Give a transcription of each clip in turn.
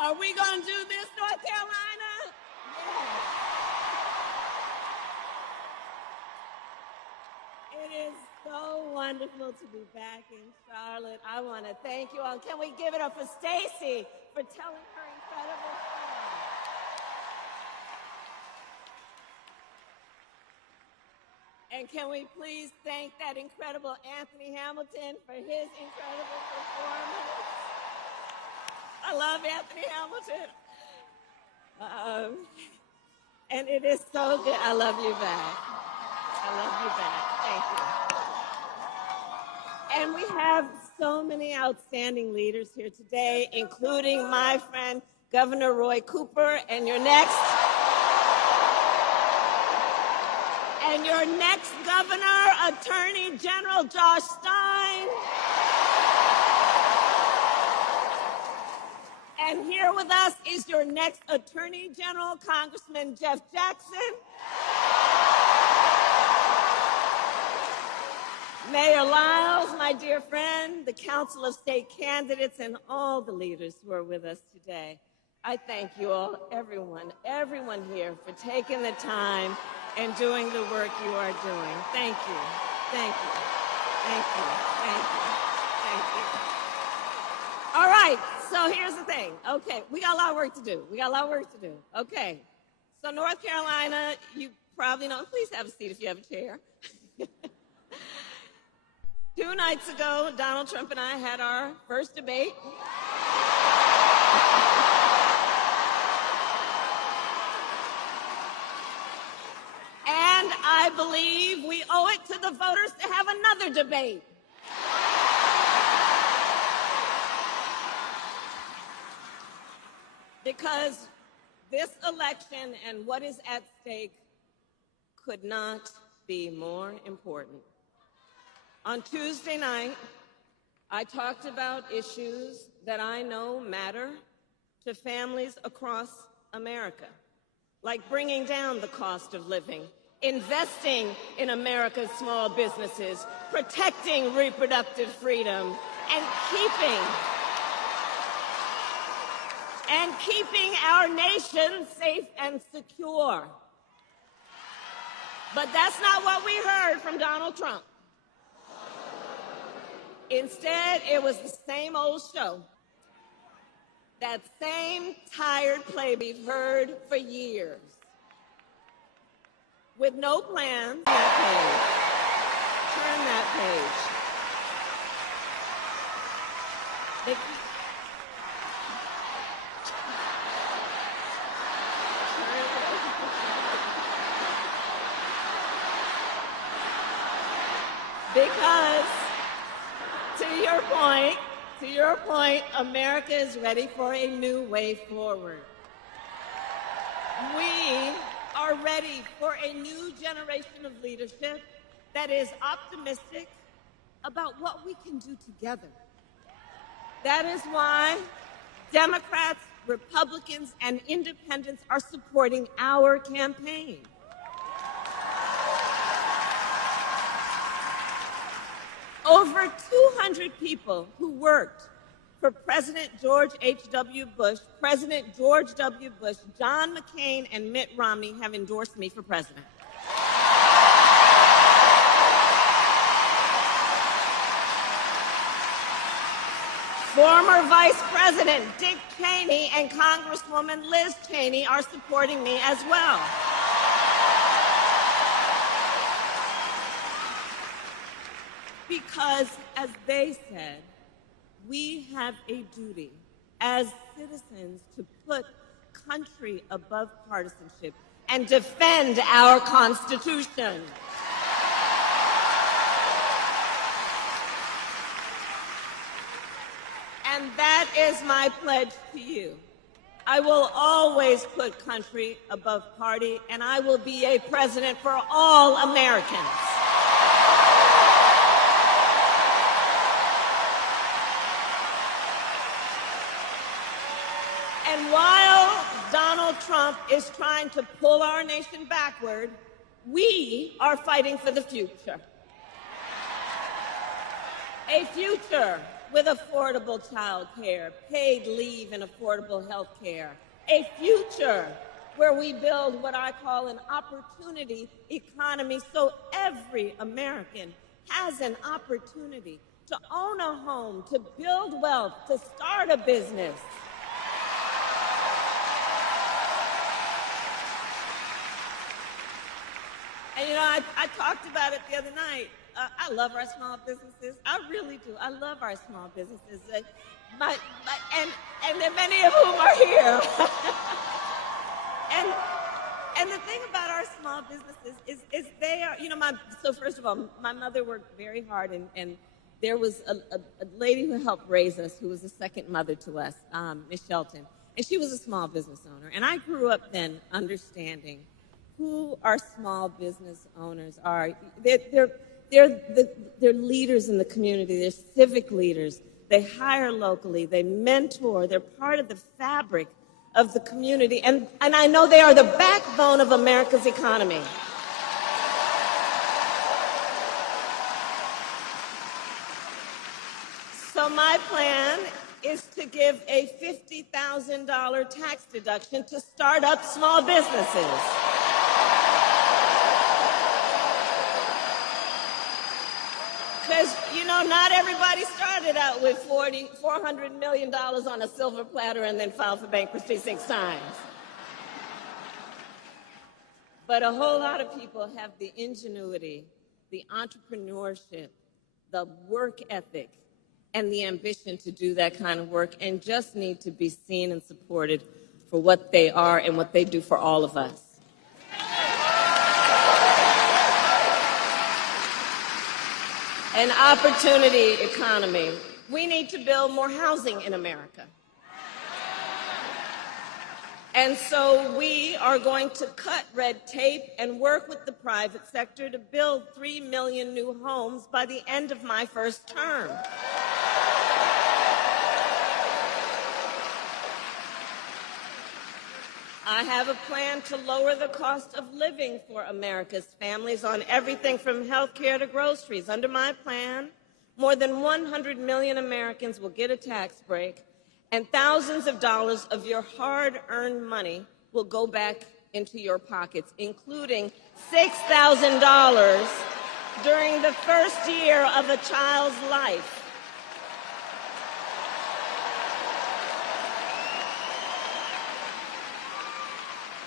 Are we going to do this, North Carolina? Yes. It is so wonderful to be back in Charlotte. I want to thank you all. Can we give it up for Stacy for telling her incredible story? And can we please thank that incredible Anthony Hamilton for his incredible performance? I love Anthony Hamilton. And it is so good. I love you back. I love you back. Thank you. And we have so many outstanding leaders here today, including my friend, Governor Roy Cooper, and your next governor, Attorney General Josh Stein. And here with us is your next Attorney General, Congressman Jeff Jackson. Mayor Lyles, my dear friend, the Council of State candidates, and all the leaders who are with us today. I thank you all, everyone here for taking the time and doing the work you are doing. Thank you, thank you, thank you, thank you, thank you. All right, so here's the thing. Okay, we got a lot of work to do. Okay, so North Carolina, you probably know, please have a seat if you have a chair. 2 nights ago, Donald Trump and I had our first debate. And I believe we owe it to the voters to have another debate. Because this election and what is at stake could not be more important. On Tuesday night, I talked about issues that I know matter to families across America, like bringing down the cost of living, investing in America's small businesses, protecting reproductive freedom, and keeping our nation safe and secure. But that's not what we heard from Donald Trump. Instead, it was the same old show. That same tired play we've heard for years. With no plans. Turn that page. Because, to your point, America is ready for a new way forward. We are ready for a new generation of leadership that is optimistic about what we can do together. That is why Democrats, Republicans, and independents are supporting our campaign. Over 200 people who worked for President George H.W. Bush, President George W. Bush, John McCain, and Mitt Romney have endorsed me for president. Former Vice President Dick Cheney and Congresswoman Liz Cheney are supporting me as well. Because, as they said, we have a duty as citizens to put country above partisanship and defend our Constitution. And that is my pledge to you. I will always put country above party, and I will be a president for all Americans. And while Donald Trump is trying to pull our nation backward, we are fighting for the future. A future with affordable child care, paid leave and affordable health care, a future where we build what I call an opportunity economy so every American has an opportunity to own a home, to build wealth, to start a business. And you know, I talked about it the other night. I love our small businesses. I really do. I love our small businesses. And there are many of whom are here. And the thing about our small businesses is they are, you know, so first of all, my mother worked very hard, and there was a lady who helped raise us who was a second mother to us, Miss Shelton, and she was a small business owner. And I grew up then understanding who our small business owners are. They're leaders in the community. They're civic leaders. They hire locally. They mentor. They're part of the fabric of the community. And I know they are the backbone of America's economy. So my plan is to give a $50,000 tax deduction to start up small businesses. Because, you know, not everybody started out with $400 million on a silver platter and then filed for bankruptcy 6 times. But a whole lot of people have the ingenuity, the entrepreneurship, the work ethic, and the ambition to do that kind of work, and just need to be seen and supported for what they are and what they do for all of us. An opportunity economy. We need to build more housing in America. And so we are going to cut red tape and work with the private sector to build 3 million new homes by the end of my first term. I have a plan to lower the cost of living for America's families on everything from health care to groceries. Under my plan, more than 100 million Americans will get a tax break, and thousands of dollars of your hard-earned money will go back into your pockets, including $6,000 during the first year of a child's life.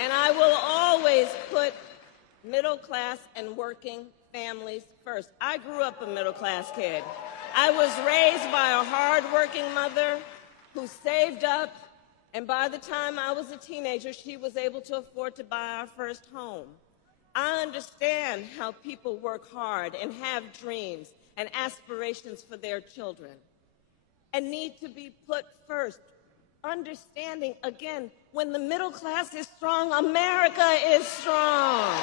And I will always put middle-class and working families first. I grew up a middle-class kid. I was raised by a hard-working mother who saved up, and by the time I was a teenager, she was able to afford to buy our first home. I understand how people work hard and have dreams and aspirations for their children and need to be put first. Understanding, again, when the middle class is strong, America is strong.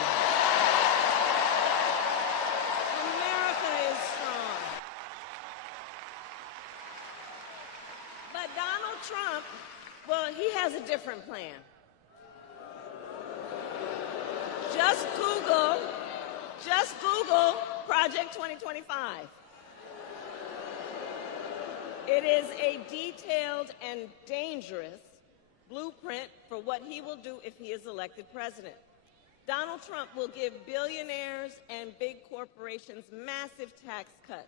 America is strong. But Donald Trump, well, he has a different plan. Just Google Project 2025. It is a detailed and dangerous blueprint for what he will do if he is elected president. Donald Trump will give billionaires and big corporations massive tax cuts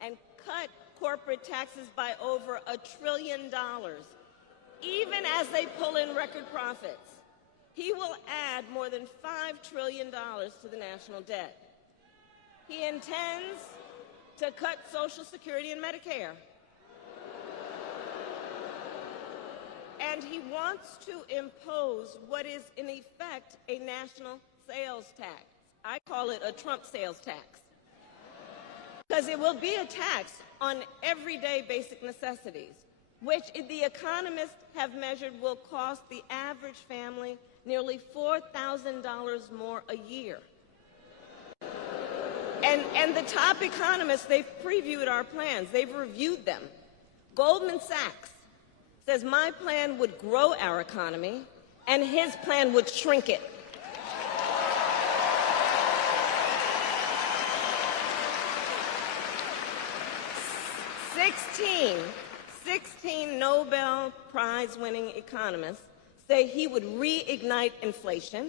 and cut corporate taxes by over $1 trillion, even as they pull in record profits. He will add more than $5 trillion to the national debt. He intends to cut Social Security and Medicare. And he wants to impose what is, in effect, a national sales tax. I call it a Trump sales tax. Because it will be a tax on everyday basic necessities, which the economists have measured will cost the average family nearly $4,000 more a year. And the top economists, they've previewed our plans. They've reviewed them. Goldman Sachs says my plan would grow our economy, and his plan would shrink it. 16 Nobel Prize-winning economists say he would reignite inflation,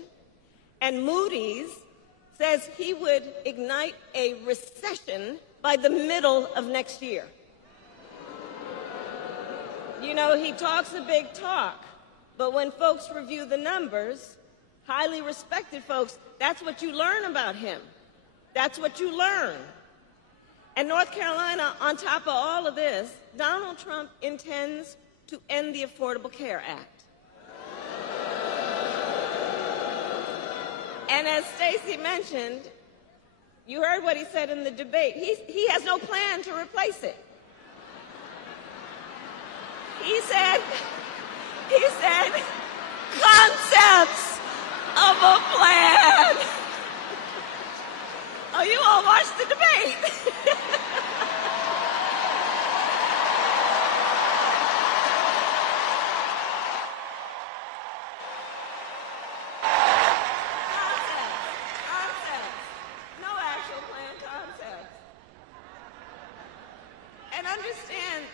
and Moody's says he would ignite a recession by the middle of next year. You know, he talks a big talk, but when folks review the numbers, highly respected folks, that's what you learn about him. That's what you learn. And North Carolina, on top of all of this, Donald Trump intends to end the Affordable Care Act. And as Stacey mentioned, you heard what he said in the debate. He has no plan to replace it. He said, concepts of a plan. Oh, you all watched the debate. Concepts. No actual plan, concepts. And understand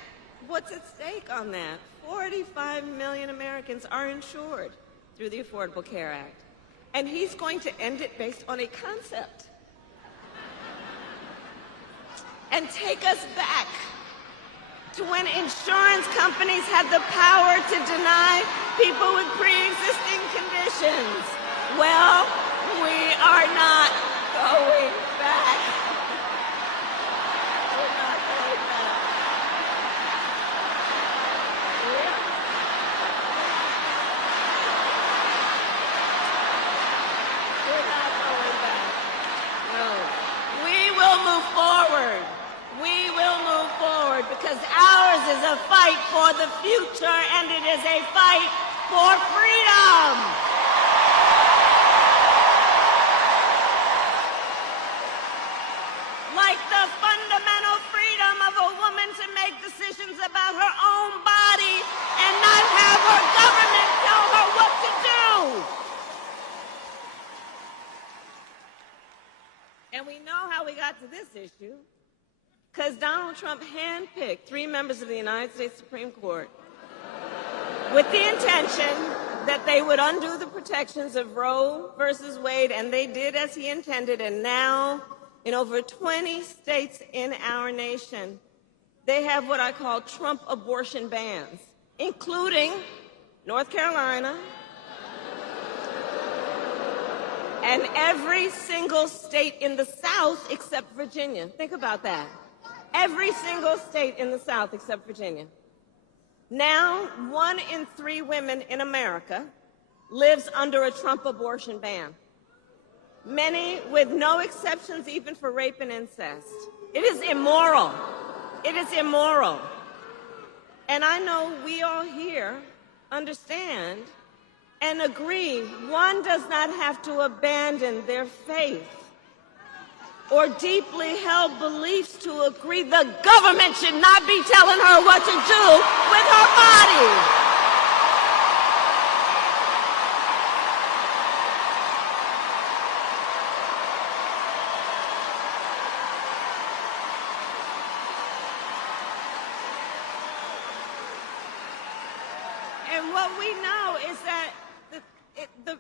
what's at stake on that. 45 million Americans are insured through the Affordable Care Act. And he's going to end it based on a concept. And take us back to when insurance companies had the power to deny people with pre-existing conditions. Well, we are not going back. We're not going back. We're not going back. No. We will move forward. We will move forward because ours is a fight for the future and it is a fight for freedom. Like the fundamental freedom of a woman to make decisions about her own body and not have her government tell her what to do. And we know how we got to this issue. Because Donald Trump handpicked 3 members of the United States Supreme Court with the intention that they would undo the protections of Roe versus Wade, and they did as he intended. And now, in over 20 states in our nation, they have what I call Trump abortion bans, including North Carolina and every single state in the South except Virginia. Think about that. Every single state in the South except Virginia. Now, 1 in 3 women in America lives under a Trump abortion ban. Many with no exceptions even for rape and incest. It is immoral. It is immoral. And I know we all here understand and agree one does not have to abandon their faith or deeply held beliefs to agree the government should not be telling her what to do with her body. And what we know is that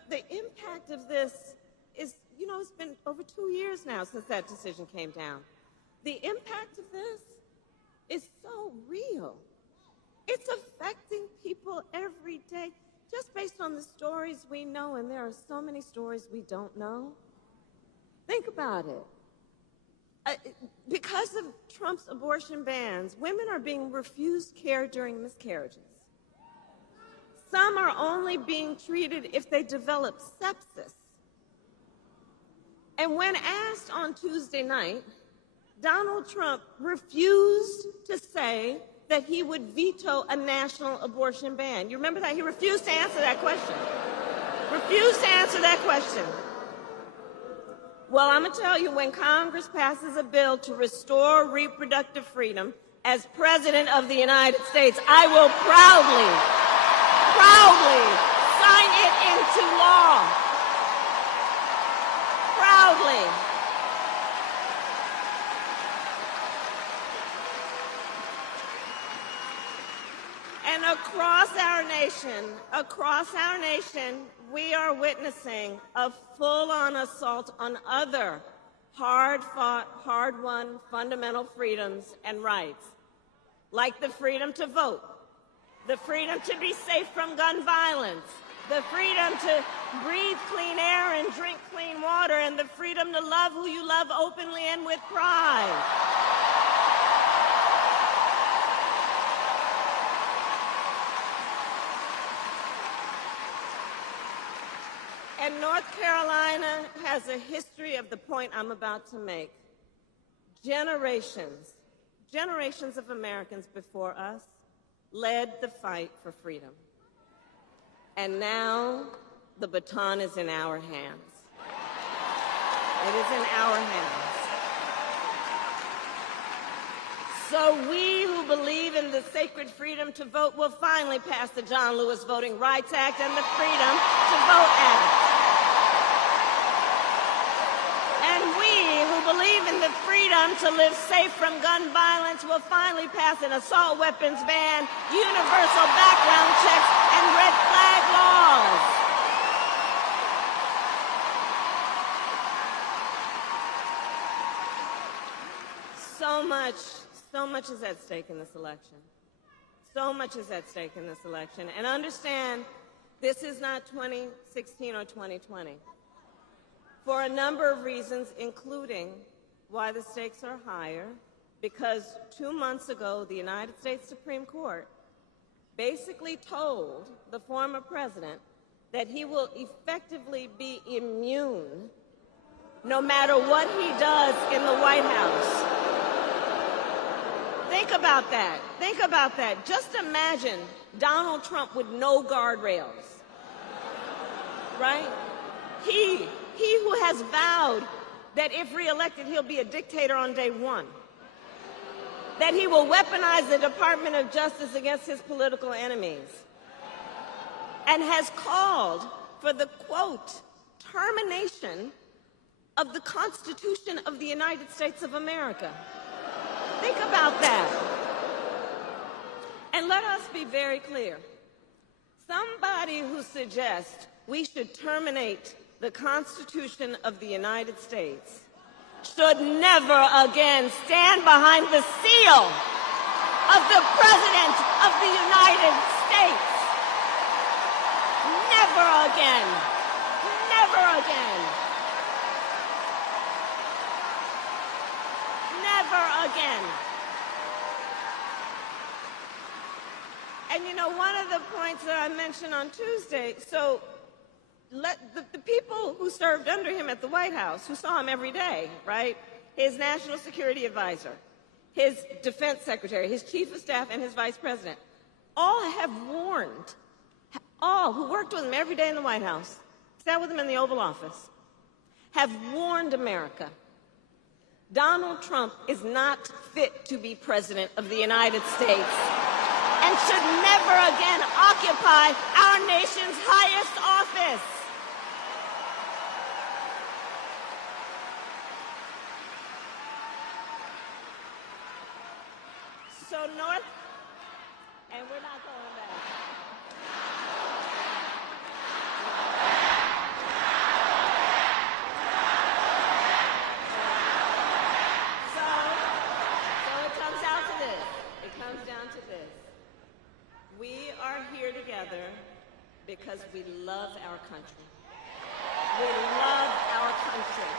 the impact of this is, you know, it's been over 2 years now since that decision came down. The impact of this is so real. It's affecting people every day, just based on the stories we know, and there are so many stories we don't know. Think about it. Because of Trump's abortion bans, women are being refused care during miscarriages. Some are only being treated if they develop sepsis. And when asked on Tuesday night, Donald Trump refused to say that he would veto a national abortion ban. You remember that? He refused to answer that question. Refused to answer that question. Well, I'm going to tell you, when Congress passes a bill to restore reproductive freedom, as President of the United States, I will proudly sign it into law. Proudly. And across our nation, we are witnessing a full-on assault on other hard-fought, hard-won fundamental freedoms and rights, like the freedom to vote, the freedom to be safe from gun violence, the freedom to breathe clean air and drink clean water, and the freedom to love who you love openly and with pride. And North Carolina has a history of the point I'm about to make. Generations of Americans before us led the fight for freedom. And now the baton is in our hands. It is in our hands. So we who believe in the sacred freedom to vote will finally pass the John Lewis Voting Rights Act and the Freedom to Vote Act. And we who believe in the freedom to live safe from gun violence will finally pass an assault weapons ban, universal background checks, and red flag laws. So much is at stake in this election. So much is at stake in this election. And understand, this is not 2016 or 2020. For a number of reasons, including why the stakes are higher, because 2 months ago, the United States Supreme Court basically told the former president that he will effectively be immune no matter what he does in the White House. Think about that. Think about that. Just imagine Donald Trump with no guardrails, right? He who has vowed that if reelected, he'll be a dictator on day one, that he will weaponize the Department of Justice against his political enemies, and has called for the, quote, termination of the Constitution of the United States of America. Think about that. And let us be very clear. Somebody who suggests we should terminate the Constitution of the United States should never again stand behind the seal of the President of the United States. Never again. Never again. Never again. And you know, one of the points that I mentioned on Tuesday, so the people who served under him at the White House, who saw him every day, right? His national security advisor, his defense secretary, his chief of staff, and his vice president, all have warned, all who worked with him every day in the White House, sat with him in the Oval Office, have warned America. Donald Trump is not fit to be president of the United States and should never again occupy our nation's highest office. So North, and we're not going back. We are here together because we love our country. We love our country.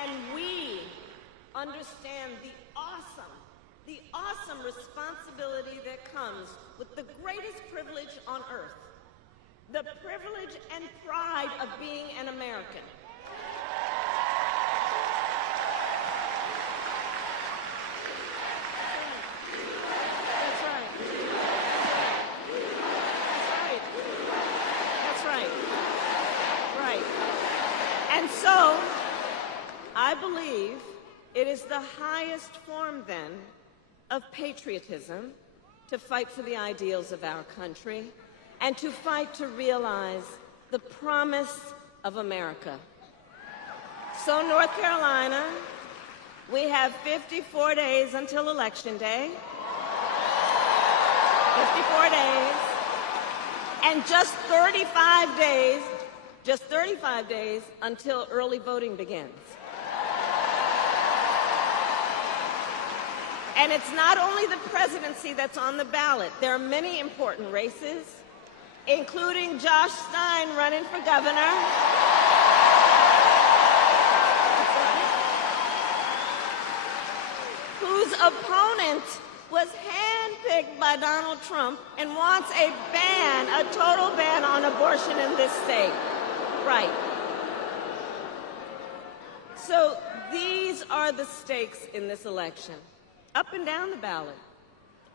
And we understand the awesome responsibility that comes with the greatest privilege on earth, the privilege and pride of being an American. And so, I believe it is the highest form, then, of patriotism to fight for the ideals of our country and to fight to realize the promise of America. So, North Carolina, we have 54 days until Election Day. 364 days, and just 35 days until early voting begins. And it's not only the presidency that's on the ballot. There are many important races, including Josh Stein running for governor. Whose opponent was handpicked by Donald Trump and wants a total ban on abortion in this state. Right. So these are the stakes in this election. Up and down the ballot.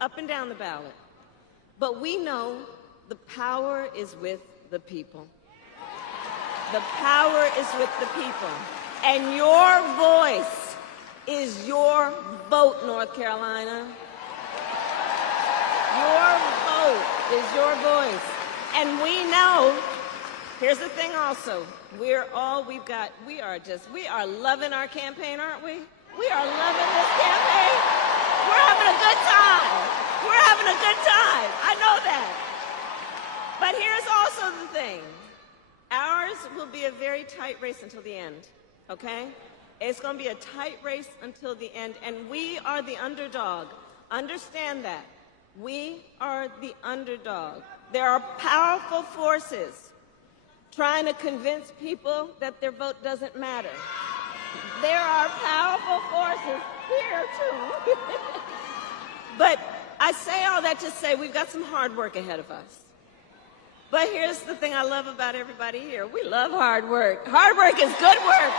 Up and down the ballot. But we know the power is with the people. The power is with the people. And your voice is your vote, North Carolina. Your vote is your voice. And we know, here's the thing also, we are loving our campaign, aren't we? We are loving this campaign. We're having a good time. We're having a good time. I know that. But here's also the thing. Ours will be a very tight race until the end, okay? It's going to be a tight race until the end, and we are the underdog. Understand that. We are the underdog. There are powerful forces trying to convince people that their vote doesn't matter. There are powerful forces here, too. But I say all that to say we've got some hard work ahead of us. But here's the thing I love about everybody here. We love hard work. Hard work is good work.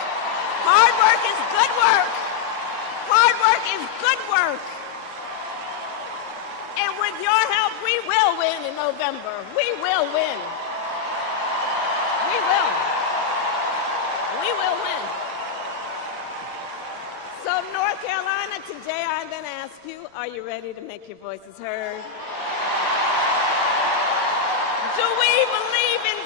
Hard work is good work. Hard work is good work. And with your help, we will win in November. We will win. We will. We will win. So, North Carolina, today I'm going to ask you, are you ready to make your voices heard? Do we believe in